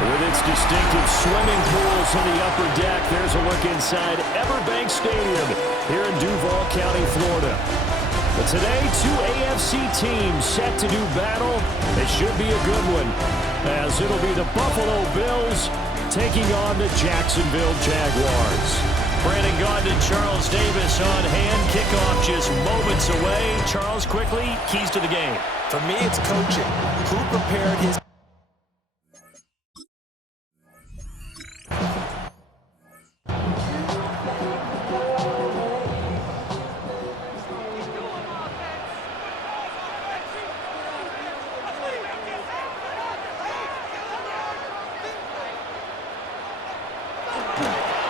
With its distinctive swimming pools in the upper deck, there's a look inside Everbank Stadium here in Duval County, Florida. But today, two AFC teams set to do battle. It should be a good one, as it'll be the Buffalo Bills taking on the Jacksonville Jaguars. Brandon Gaudin and Charles Davis on hand. Kickoff just moments away. Charles, quickly, keys to the game. For me, it's coaching. Who prepared his...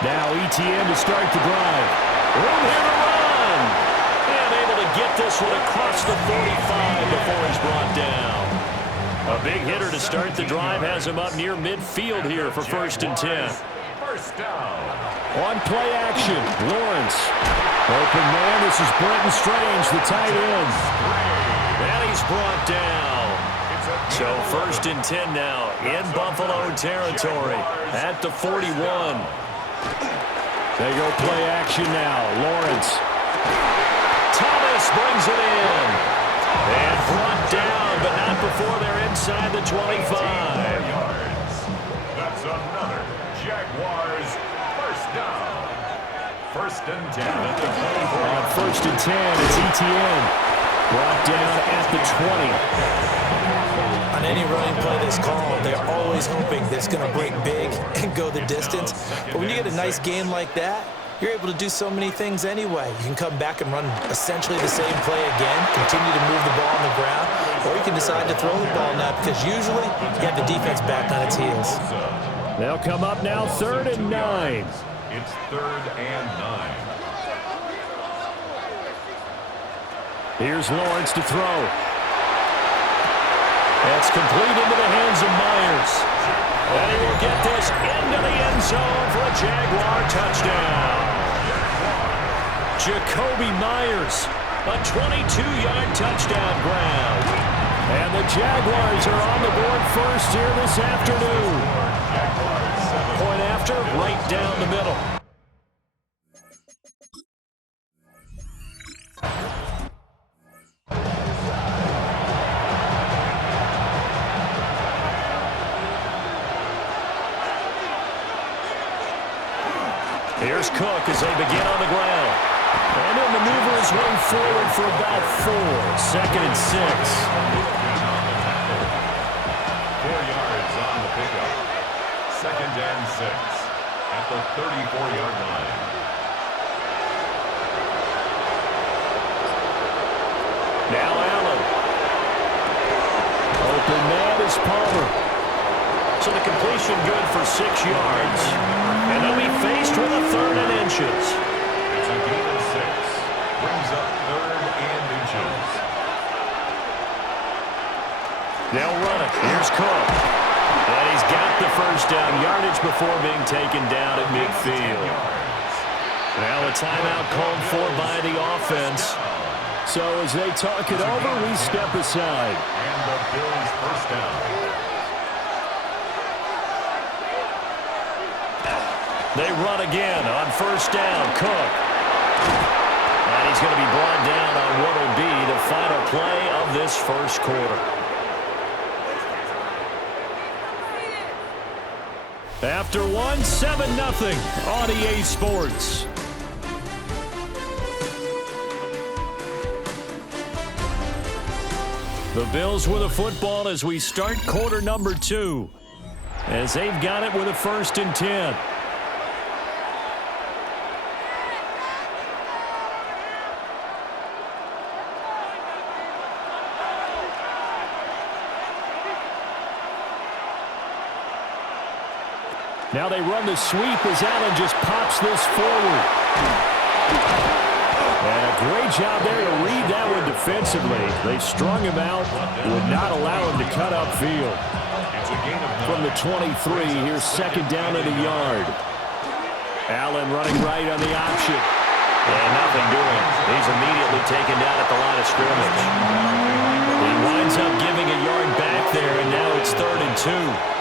Now ETN to start the drive. Room here to run. And able to get this one across the 45 before he's brought down. A big hitter to start the drive has him up near midfield here for 1st and 10. First down. On play action, Lawrence. Open man, this is Brenton Strange, the tight end. And he's brought down. So 1st and 10 now in Buffalo territory at the 41. They go play action now. Lawrence. Thomas brings it in. And brought down, but not before they're inside the 25. That's another Jaguars first down. 1st and 10 at the 24. On 1st and 10, it's ETN. Brought down at the 20. On any running play that's called, they're always hoping that it's going to break big and go the distance. But when you get a nice game like that, you're able to do so many things anyway. You can come back and run essentially the same play again, continue to move the ball on the ground, or you can decide to throw the ball now because usually you have the defense back on its heels. They'll come up now 3rd and 9. It's 3rd and 9. Here's Lawrence to throw. That's complete into the hands of Myers. And he will get this into the end zone for a Jaguar touchdown. Jacoby Myers, a 22-yard touchdown grab. And the Jaguars are on the board first here this afternoon. Point after, right down the middle. Here's Cook as they begin on the ground. And he'll maneuver his way forward for about 4. 2nd and 6. 4 yards on the pickup. 2nd and 6 at the 34-yard line. Now Allen. Open man is Palmer. So the completion good for 6 yards. And they'll be faced with a 3rd and inches. It's a gain of 6. Brings up 3rd and inches. They'll run it. Here's Cook. And he's got the first down yardage before being taken down at midfield. Now a timeout called for by the offense. So as they talk it over, we step aside. And the Bills first down. They run again on 1st down. Cook. And he's going to be brought down on what will be the final play of this 1st quarter. After 1, 7-0 on EA Sports. The Bills with a football as we start quarter number 2. As they've got it with a 1st and 10. Now they run the sweep as Allen just pops this forward. And a great job there to read that one defensively. They strung him out, would not allow him to cut upfield. From the 23, here's 2nd down at a yard. Allen running right on the option. And nothing doing. He's immediately taken down at the line of scrimmage. He winds up giving a yard back there, and now it's 3rd and 2.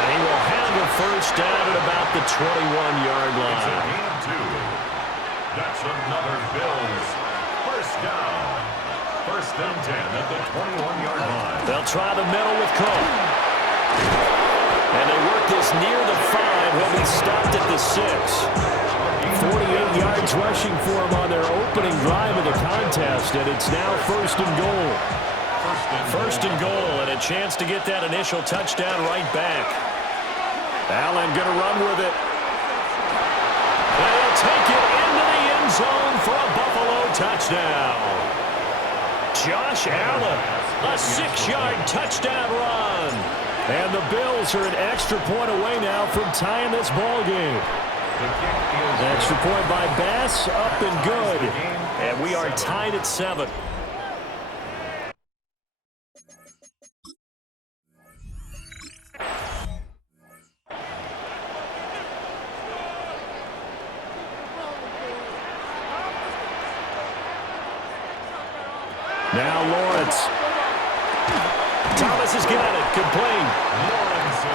And he will have a first down at about the 21-yard line. It's a gain of 2. That's another Bills first down. First and 10 at the 21-yard line. They'll try the middle with Cole. And they work this near the 5. He'll be stopped at the 6. 48 yards rushing for him on their opening drive of the contest, and it's now first and goal. First and goal, and a chance to get that initial touchdown right back. Allen going to run with it. And he'll take it into the end zone for a Buffalo touchdown. Josh Allen, a 6-yard touchdown run. And the Bills are an extra point away now from tying this ball game. Extra point by Bass, up and good. And we are tied at 7. Now Lawrence. Thomas has got it. Complete.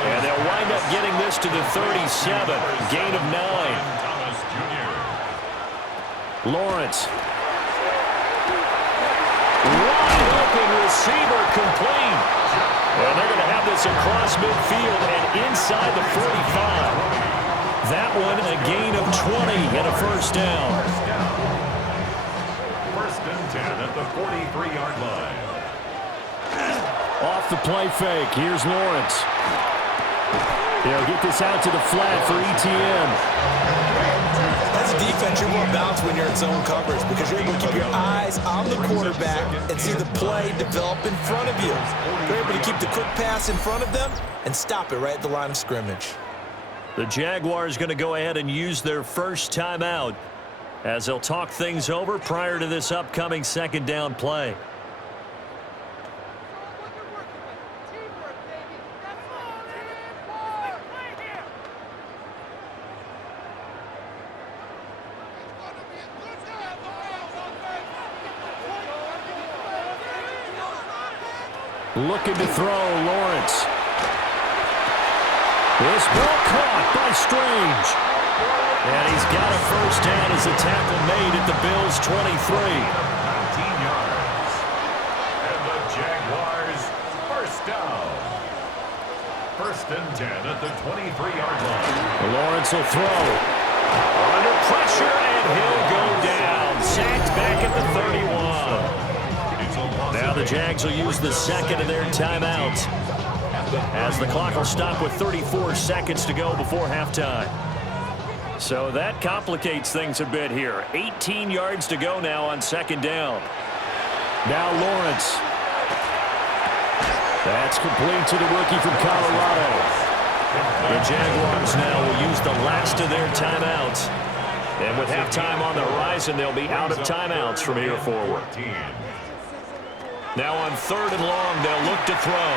And they'll wind up getting this to the 37. Gain of 9. Lawrence. Wide open receiver complete. And they're going to have this across midfield and inside the 45. That one a gain of 20 and a first down. First and 10 at the 43-yard line. Off the play fake. Here's Lawrence. They'll get this out to the flat for ETN. As a defense, you're more balanced when you're in zone coverage because you're able to keep your eyes on the quarterback and see the play develop in front of you. You're able to keep the quick pass in front of them and stop it right at the line of scrimmage. The Jaguars going to go ahead and use their first timeout as they'll talk things over prior to this upcoming second down play. Looking to throw, Lawrence. This ball caught by Strange. And he's got a first down as the tackle made at the Bills' 23. 19 yards. And the Jaguars first down. First and 10 at the 23-yard line. Lawrence will throw. Under pressure, and he'll go down. Sacked back at the 31. Now the Jags will use the second of their timeouts as the clock will stop with 34 seconds to go before halftime. So that complicates things a bit here. 18 yards to go now on second down. Now Lawrence. That's complete to the rookie from Colorado. The Jaguars now will use the last of their timeouts. And with halftime on the horizon, they'll be out of timeouts from here forward. Now on third and long, they'll look to throw.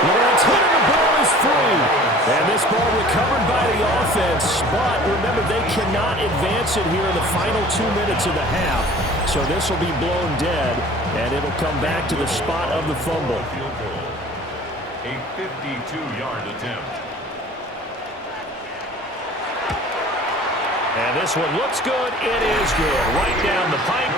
Lawrence hitting the ball is free. And this ball recovered by the offense. But remember, they cannot advance it here in the final 2 minutes of the half. So this will be blown dead, and it'll come back to the spot of the fumble. A 52-yard attempt. And this one looks good. It is good. Right down the pipe.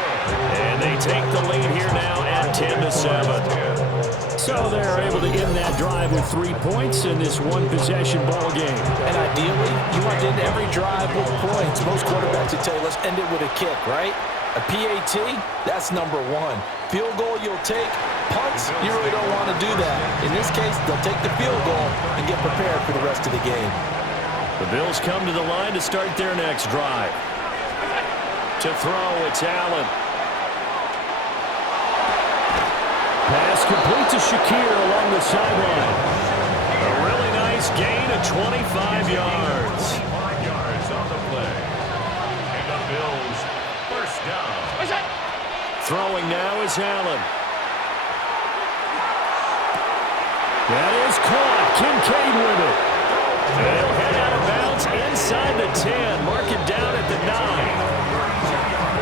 And they take the lead here now at 10-7. So they're able to end that drive with 3 points in this one-possession ball game. And ideally, you want to end every drive with points. Most quarterbacks would tell you, let's end it with a kick, right? A PAT, that's number 1. Field goal you'll take. Punts, you really don't want to do that. In this case, they'll take the field goal and get prepared for the rest of the game. The Bills come to the line to start their next drive. To throw, it's Allen. Pass complete to Shakir along the sideline. A really nice gain of 25 yards. 25 yards on the play. And the Bills first down. Throwing now is Allen. That is caught. Kincaid with it. And he'll head out of bounds inside the 10. Mark it down at the 9.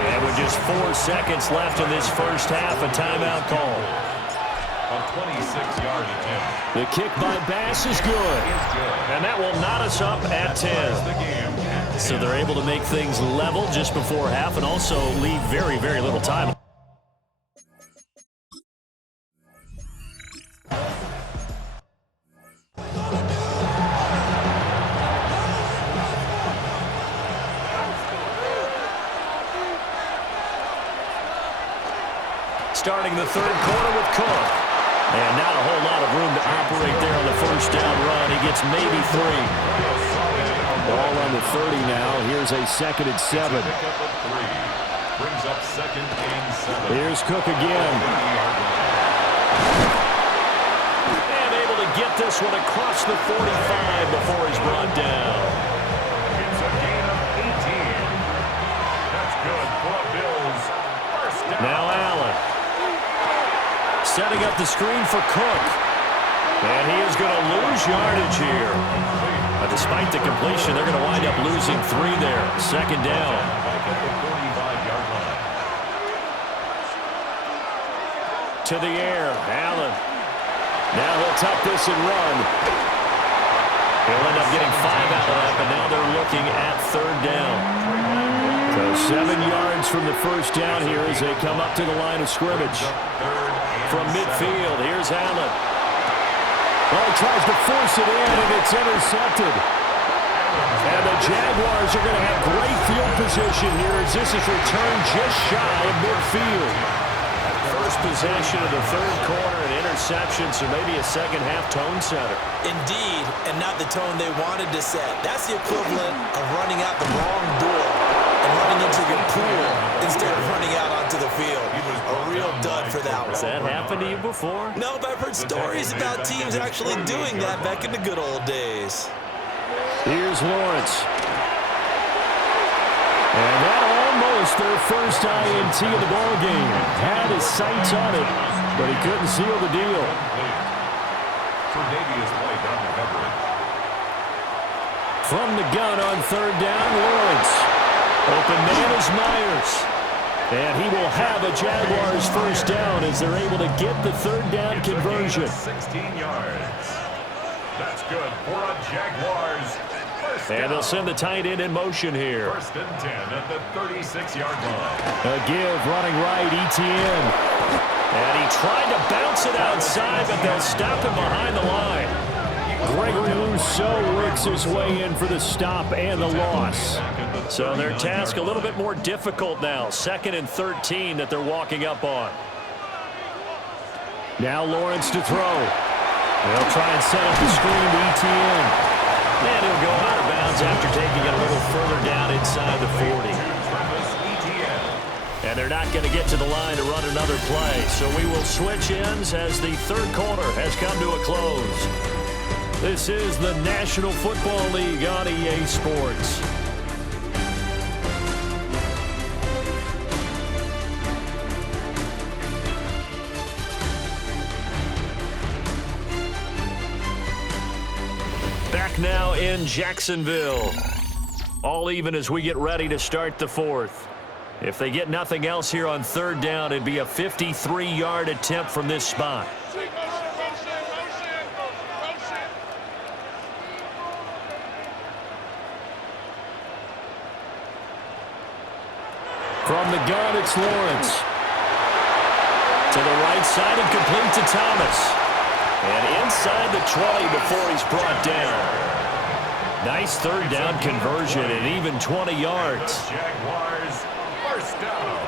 And with just 4 seconds left in this first half, a timeout call. A 26-yard attempt. The kick by Bass is good. And that will knot us up at 10. So they're able to make things level just before half and also leave very, very little time. Starting the third quarter with Cook. And not a whole lot of room to operate there on the first down run. He gets maybe 3. Ball on the 30 now. Here's a 2nd and 7. Brings up 2nd and 7. Here's Cook again. And able to get this one across the 45 before he's brought down. It's a gain of 18. That's good for the Bills. First down. Now Allen. Setting up the screen for Cook. And he is going to lose yardage here. Despite the completion, they're going to wind up losing 3 there. 2nd down. To the air. Allen. Now he'll tuck this and run. He'll end up getting 5 out of that, but now they're looking at 3rd down. So 7 yards from the first down here as they come up to the line of scrimmage. From midfield, here's Allen. Well, he tries to force it in, and it's intercepted. And the Jaguars are going to have great field position here as this is returned just shy of midfield. First possession of the third quarter, an interception, so maybe a second-half tone setter. Indeed, and not the tone they wanted to set. That's the equivalent of running out the wrong door and running into your pool instead of running out onto the field. A real dud for that one. Has that happened to you before? No, but I've heard stories about teams actually doing that back in the good old days. Here's Lawrence. And that almost their first INT of the ballgame. Had his sights on it, but he couldn't seal the deal. From the gun on 3rd down, Lawrence. Open man is Myers. And he will have a Jaguars first down as they're able to get the 3rd down conversion. 16 yards. That's good for a Jaguars. And they'll send the tight end in motion here. 1st and 10 at the 36-yard line. A give running right, Etienne. And he tried to bounce it outside, but they'll stop him behind the line. Gregory Rousseau works his way in for the stop and the loss. So their task a little bit more difficult now. 2nd and 13 that they're walking up on. Now Lawrence to throw. They'll try and set up the screen to Etienne. And he'll go out of bounds after taking it a little further down inside the 40. And they're not going to get to the line to run another play. So we will switch ends as the third quarter has come to a close. This is the National Football League on EA Sports. Back now in Jacksonville. All even as we get ready to start the 4th. If they get nothing else here on 3rd down, it'd be a 53-yard attempt from this spot. From the gun, it's Lawrence. To the right side and complete to Thomas. And inside the 20 before he's brought down. Nice 3rd down conversion and even 20 yards. Jaguars first down.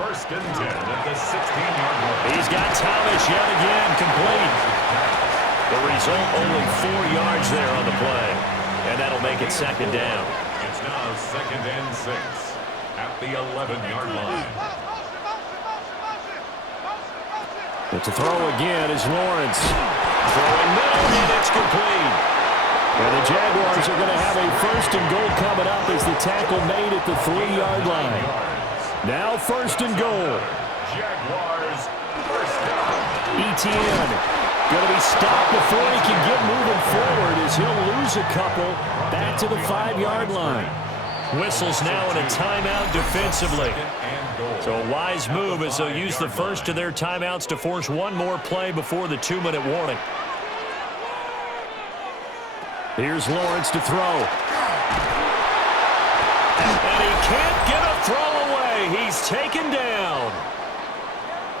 1st and 10 at the 16-yard line. He's got Thomas yet again complete. The result, only 4 yards there on the play. And that'll make it 2nd down. It's now 2nd and 6 at the 11-yard line. But to throw again is Lawrence. Throwing middle, and it's complete. And the Jaguars are going to have a 1st and goal coming up as the tackle made at the 3-yard line. Now 1st and goal. Jaguars first down. Etienne going to be stopped before he can get moving forward as he'll lose a couple back to the 5-yard line. Whistles now in a timeout defensively. So a wise move as they'll use the first of their timeouts to force one more play before the 2-minute warning. Here's Lawrence to throw. And he can't get a throw away. He's taken down.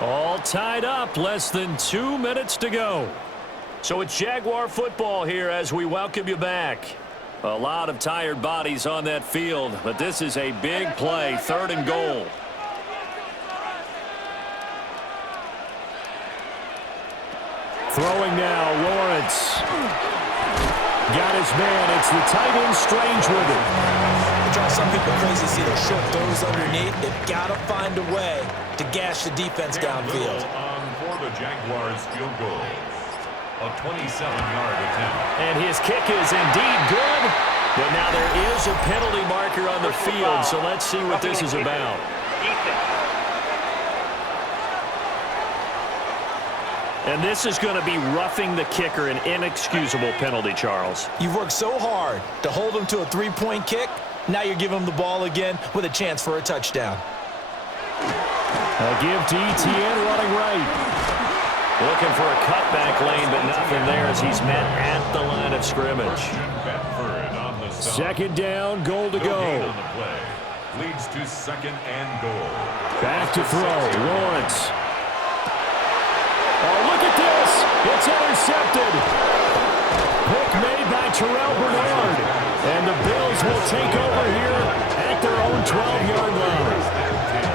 All tied up, less than 2 minutes to go. So it's Jaguar football here as we welcome you back. A lot of tired bodies on that field, but this is a big play, 3rd and goal. Throwing now, Lawrence. Got his man. It's the tight end Strange with it. It drives some people crazy to see those short throws underneath. They've got to find a way to gash the defense downfield. For the Jaguars field goal. A 27-yard attempt. And his kick is indeed good. But now there is a penalty marker on the field, so let's see what this is about. And this is going to be roughing the kicker, an inexcusable penalty, Charles. You've worked so hard to hold him to a 3-point kick. Now you're giving him the ball again with a chance for a touchdown. A give to ETN running right. Looking for a cutback lane, but nothing there as he's met at the line of scrimmage. 2nd down, goal to go. Leads to 2nd and goal. Back to throw, Lawrence. Oh, look at this. It's intercepted. Pick made by Terrell Bernard. And the Bills will take over here at their own 12-yard line.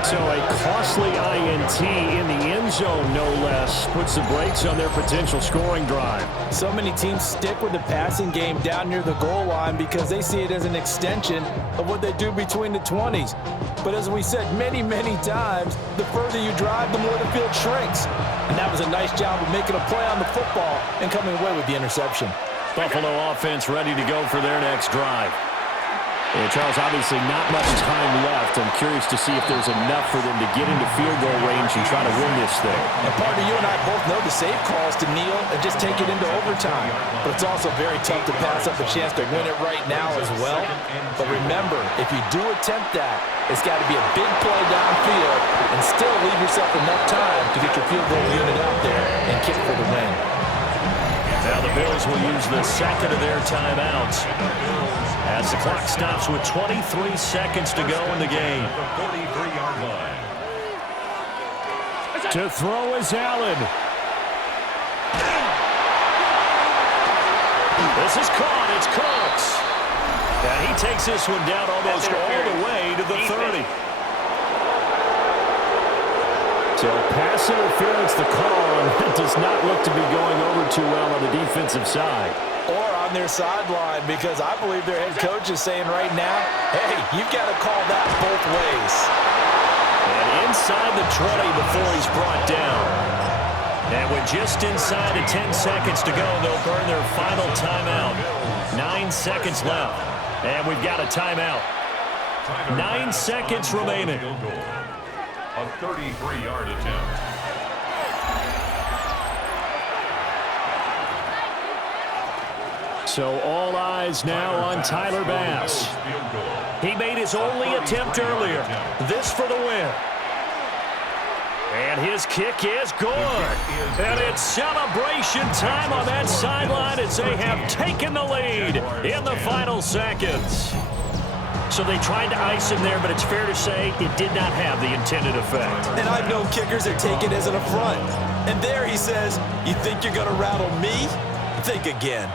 So a costly INT in the end zone, no less, puts the brakes on their potential scoring drive. So many teams stick with the passing game down near the goal line because they see it as an extension of what they do between the 20s. But as we said many, many times, the further you drive, the more the field shrinks. And that was a nice job of making a play on the football and coming away with the interception. Buffalo offense ready to go for their next drive. And Charles, obviously not much time left. I'm curious to see if there's enough for them to get into field goal range and try to win this thing. And partner, you and I both know the safe calls to kneel and just take it into overtime. But it's also very tough to pass up a chance to win it right now as well. But remember, if you do attempt that, it's got to be a big play downfield and still leave yourself enough time to get your field goal unit out there and kick for the win. Now the Bills will use the 2nd of their timeouts as the clock stops with 23 seconds to go in the game. The 43-yard line. To throw is Allen. This is caught. It's Cooks. And he takes this one down almost all the way to the 30. So pass interference the call, and it does not look to be going over too well on the defensive side. Or on their sideline, because I believe their head coach is saying right now, hey, you've got to call that both ways. And inside the 20 before he's brought down. And with just inside of 10 seconds to go, they'll burn their final timeout. 9 seconds left. And we've got a timeout. 9 seconds remaining. A 33-yard attempt. So all eyes now on Tyler Bass. He made his only attempt earlier. This for the win. And his kick is good. And it's celebration time on that sideline as they have taken the lead in the final seconds. So they tried to ice him there, but it's fair to say it did not have the intended effect. And I've known kickers that take it as an affront. And there he says, you think you're going to rattle me? Think again.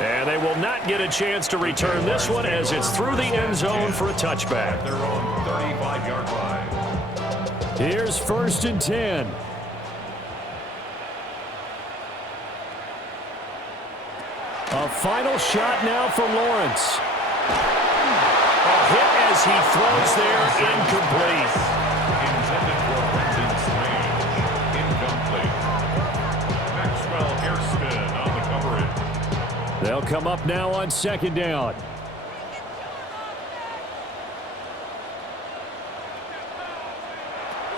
And they will not get a chance to return this one as it's through the end zone for a touchback. Their own 35-yard line. Here's 1st and 10. A final shot now for Lawrence. A hit as he throws there, incomplete. Intended for Brenton Strange. Incomplete. Maxwell Hairston on the coverage. They'll come up now on 2nd down.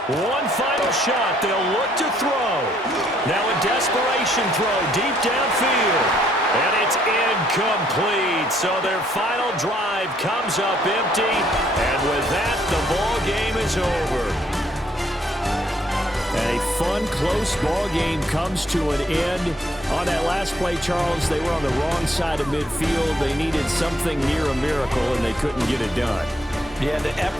One final shot. They'll look to throw. Now a desperation throw deep downfield. And it's incomplete. So their final drive comes up empty. And with that, the ball game is over. And a fun, close ball game comes to an end. On that last play, Charles, they were on the wrong side of midfield. They needed something near a miracle, and they couldn't get it done. Yeah, the effort